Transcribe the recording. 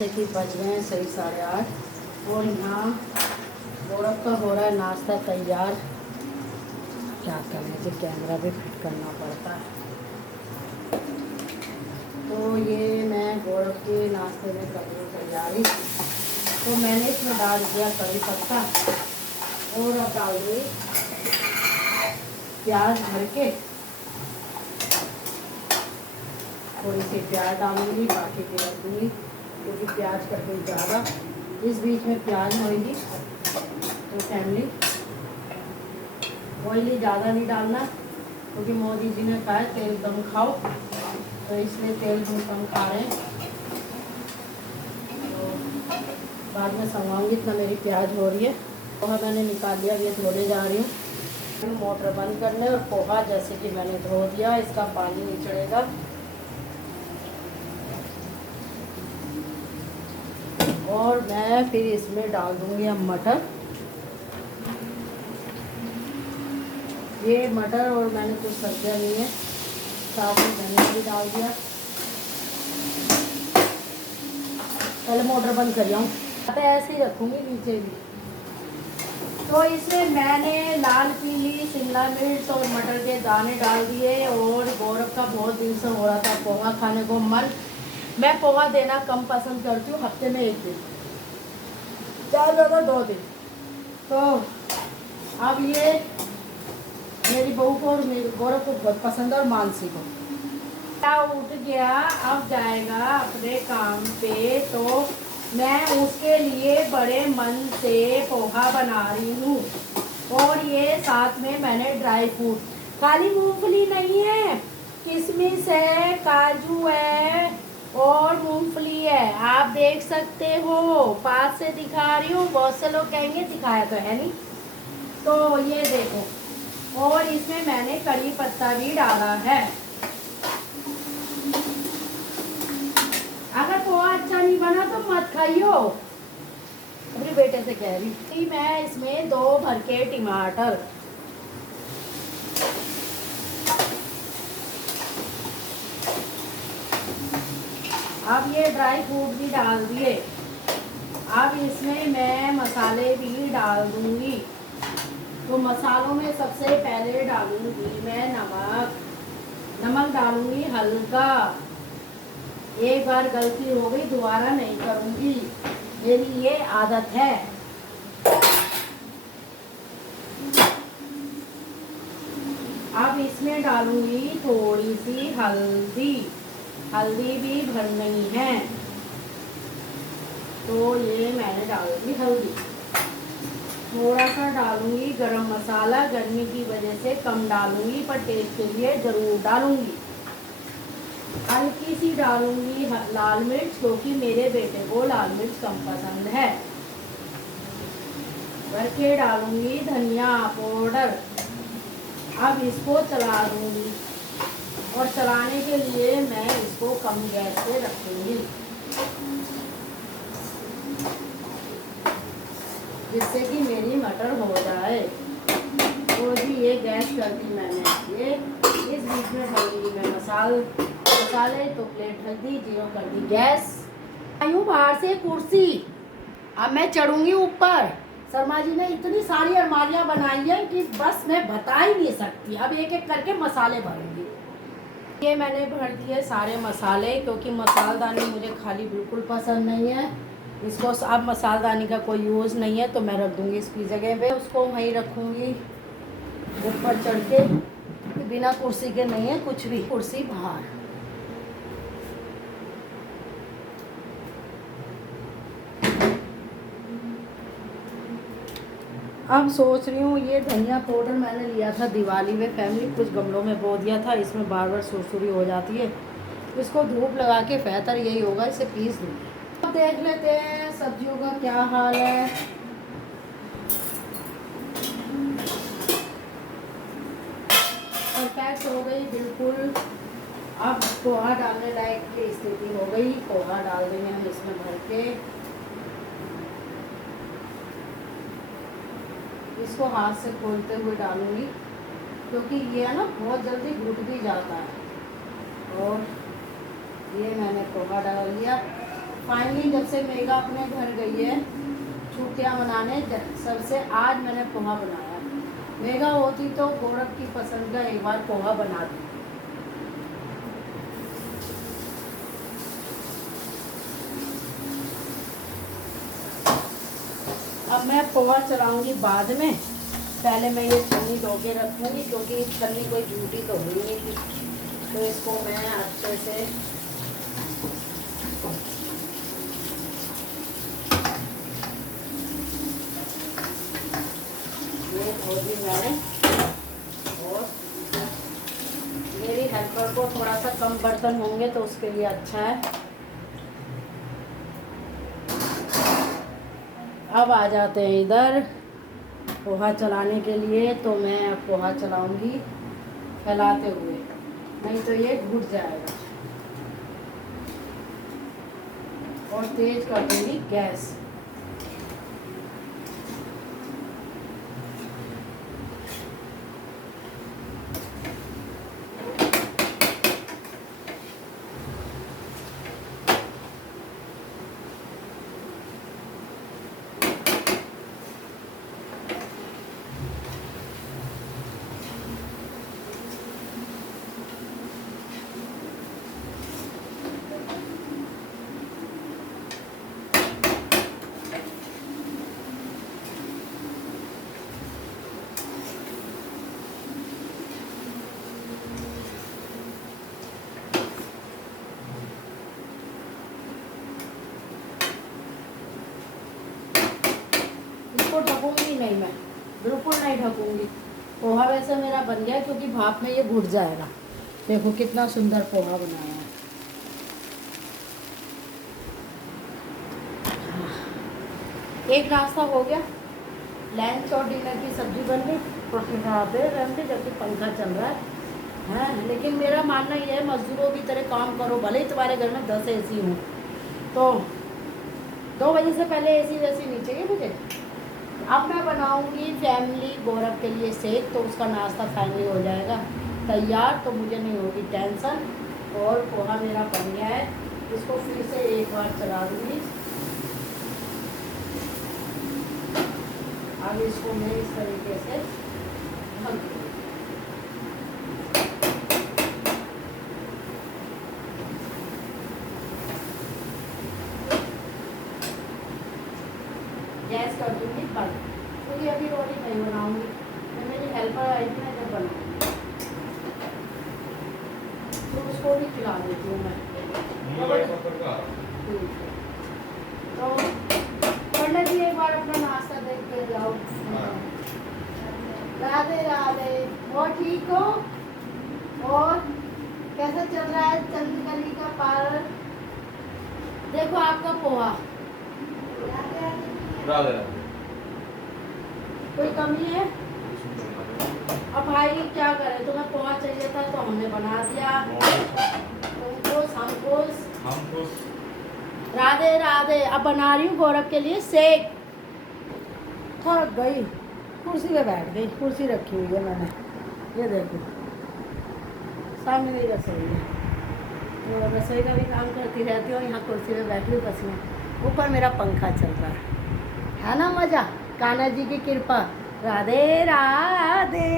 कि बज गए हैं सही 8:30 और यहाँ गौरव का हो रहा है नाश्ता तैयार। क्या करें जी, कैमरा भी फिट करना पड़ता है। तो ये मैं गौरव के नाश्ते में कर रही हूँ तैयारी। तो मैंने इसमें डाल दिया करी पत्ता और अब डाल दी प्याज भर के। थोड़ी सी प्याज डालूंगी, बाकी भी रख दूँगी क्योंकि प्याज का कोई ज़्यादा इस बीच में प्याज होगी तो फैमिली ऑयली ज़्यादा नहीं डालना क्योंकि मोदी जी ने कहा है तेल कम खाओ, तो इसलिए तेल हम कम खा रहे हैं। तो बाद में संभालूंगी, इतना मेरी प्याज हो रही है। पोहा मैंने निकाल लिया, ये धोने जा रही हूँ। मोटर बंद करने और पोहा जैसे कि मैंने धो दिया, इसका पानी निचड़ेगा। और मैं फिर इसमें डाल दूंगी अब मटर। ये मटर और मैंने कुछ सब्जियाँ ली हैं, साथ में धनिया भी डाल दिया। पहले मोटर बंद कर जाऊँ, ऐसे ही रखूँगी नीचे भी। तो इसमें मैंने लाल पीली शिमला मिर्च और मटर के दाने डाल दिए। और गौरव का बहुत दिन से हो रहा था पोहा खाने को मन। मैं पोहा देना कम पसंद करती हूँ, हफ्ते में 1 दिन, ज़्यादा 2 दिन। तो अब ये मेरी बहू को और मेरे गौरव को बहुत पसंद है और मानसी को। क्या उठ गया, अब जाएगा अपने काम पे, तो मैं उसके लिए बड़े मन से पोहा बना रही हूँ। और ये साथ में मैंने ड्राई फ्रूट, खाली मूंगफली नहीं है, किशमिश है, काजू है और मूंगफली है। आप देख सकते हो, पास से दिखा रही हूँ, बहुत से लोग कहेंगे दिखाया तो है नहीं। तो ये देखो, और इसमें मैंने करी पत्ता भी डाला है। अगर पोहा अच्छा नहीं बना तो मत खाइयो, अपने बेटे से कह रही थी। मैं इसमें 2 भर के टमाटर, अब ये ड्राई फ्रूट भी डाल दिए। अब इसमें मैं मसाले भी डाल दूंगी। तो मसालों में सबसे पहले डालूंगी मैं नमक डालूंगी हल्का। एक बार गलती हो गई, दोबारा नहीं करूंगी, मेरी ये आदत है। अब इसमें डालूंगी थोड़ी सी हल्दी, हल्दी भी भरनी है। तो ये मैंने डाल दी हल्दी। थोड़ा सा डालूंगी गरम मसाला, गर्मी की वजह से कम डालूंगी पर टेस्ट के लिए ज़रूर डालूंगी। हल्की सी डालूंगी लाल मिर्च क्योंकि मेरे बेटे को लाल मिर्च कम पसंद है। भर के डालूंगी धनिया पाउडर। अब इसको चला दूंगी और चलाने के लिए मैं इसको कम गैस पे रखूंगी जिससे कि मेरी मटर हो जाए। तो जी ये गैस कर दी मैंने। ये इस बीच में डालूंगी मैं मसाले। तो प्लेट रख दी, 0 कर दी गैस। आई हूँ बाहर से कुर्सी, अब मैं चढ़ूंगी ऊपर। शर्मा जी ने इतनी सारी अलमारियां बनाई हैं कि बस मैं बता ही नहीं सकती। अब एक एक करके मसाले भरूंगी। ये मैंने भर दिए सारे मसाले क्योंकि मसालदानी मुझे खाली बिल्कुल पसंद नहीं है। इसको अब मसालदानी का कोई यूज़ नहीं है तो मैं रख दूंगी इसकी जगह पे। उसको वहीं रखूंगी ऊपर चढ़ के, बिना कुर्सी के नहीं है कुछ भी, कुर्सी बाहर। अब सोच रही हूँ ये धनिया पाउडर मैंने लिया था दिवाली में फैमिली, कुछ गमलों में बो दिया था, इसमें बार बार सुरसुरी हो जाती है। इसको धूप लगा के बेहतर यही होगा, इसे पीस दूँगी। अब देख लेते हैं सब्जियों का क्या हाल है। परफेक्ट हो गई बिल्कुल। अब पोहा डालने लायक की स्थिति हो गई। पोहा डाल देंगे हम इसमें भर के। इसको हाथ से खोलते हुए डालूंगी क्योंकि ये है ना बहुत जल्दी घुट भी जाता है। और ये मैंने पोहा डाल दिया। फाइनली जब से मेघा अपने घर गई है छुट्टियां मनाने, सबसे आज मैंने पोहा बनाया। मेघा होती तो गौरव की पसंद का एक बार पोहा बना दी। अब मैं पोहा चलाऊंगी बाद में, पहले मैं ये छन्नी धो के रखूंगी क्योंकि छन्नी कोई झूठी तो हुई नहीं थी। तो इसको मैं अच्छे से ये धो दी मैंने। और मेरी हेल्पर को थोड़ा सा कम बर्तन होंगे तो उसके लिए अच्छा है। अब आ जाते हैं इधर पोहा चलाने के लिए। तो मैं अब पोहा चलाऊंगी फैलाते हुए, नहीं तो ये घुट जाएगा। और तेज कर दूंगी गैस। इसको ढकूंगी नहीं, मैं बिल्कुल नहीं ढकूंगी। पोहा वैसे मेरा बन गया क्योंकि भाप में ये घुट जाएगा। देखो कितना सुंदर पोहा बनाया है। एक नाश्ता हो गया, लंच और डिनर की सब्जी बन गई, रोटी खाते रहते जबकि पंखा चल रहा है। लेकिन मेरा मानना ये है मजदूरों की तरह काम करो, भले ही तुम्हारे घर में 10 AC हो तो 2 बजे से पहले AC वैसी नहीं चाहिए मुझे। अब मैं बनाऊंगी फैमिली गौरव के लिए शेक, तो उसका नाश्ता फाइनली हो जाएगा तैयार, तो मुझे नहीं होगी टेंशन। और पोहा मेरा बन गया है, इसको फिर से एक बार चला दूँगी। अब इसको मैं इस तरीके से ढक दूँगी। गैस कर दूँगी बंद, क्योंकि अभी रोटी नहीं बनाऊँगी, मैं मेरी हेल्पर आई थी ना जब बनाऊँगी, तो उसको भी खिला देती हूँ मैं। तो पंडित जी एक बार अपना नाश्ता देख के जाओ। राधे राधे, और ठीक हो? और कैसा चल रहा है चंद्रकली का पार्लर? देखो आपका पोहा। राधे कोई कमी है? अब भाई क्या करें, तुम्हें पोहा चाहिए था तो हमने बना दिया। हमको राधे राधे। अब बना रही हूँ गौरव के लिए शेक। थक गई, कुर्सी पे बैठ गई, कुर्सी रखी हुई है मैंने, ये देखो सामने मेरी रसोई है, तो रसोई का भी काम करती रहती हूँ, यहाँ कुर्सी पे बैठी हूँ बस में, ऊपर मेरा पंखा चल रहा है ना। मज़ा कान्हा जी की कृपा। राधे राधे।